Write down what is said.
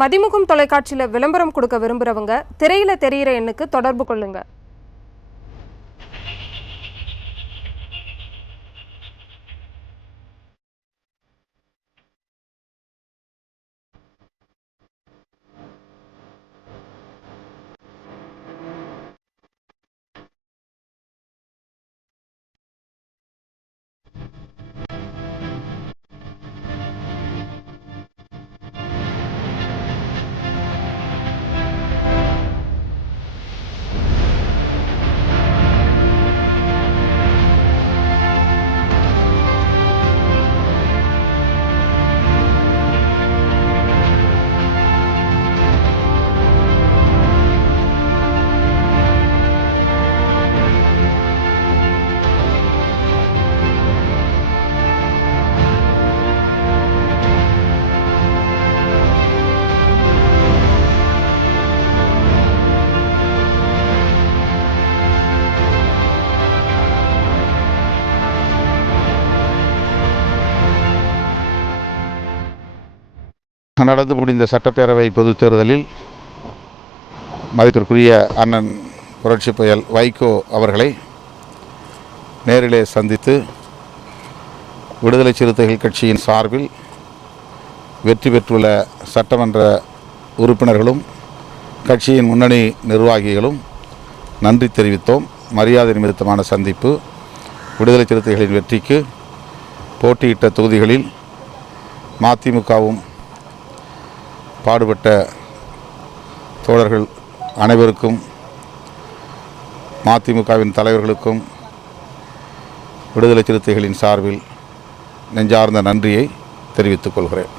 மதிமுகம் தொலைக்காட்சியில் விளம்பரம் கொடுக்க விரும்புகிறவங்க திரையில தெரிகிற எண்ணுக்கு தொடர்பு கொள்ளுங்க. நடந்து முடிந்த சட்டப்பேரவை பொதுத் தேர்தலில் மதிப்பிற்குரிய அண்ணன் புரட்சி புயல் வைகோ அவர்களை நேரிலே சந்தித்து விடுதலை சிறுத்தைகள் கட்சியின் சார்பில் வெற்றி பெற்றுள்ள சட்டமன்ற உறுப்பினர்களும் கட்சியின் முன்னணி நிர்வாகிகளும் நன்றி தெரிவித்தோம். மரியாதை நிமித்தமான சந்திப்பு. விடுதலை சிறுத்தைகளின் வெற்றிக்கு போட்டியிட்ட தொகுதிகளில் மதிமுகவும் பாடுபட்ட தோழர்கள் அனைவருக்கும் மதிமுகவின் தலைவர்களுக்கும் விடுதலை சிறுத்தைகளின் சார்பில் நெஞ்சார்ந்த நன்றியை தெரிவித்துக் கொள்கிறேன்.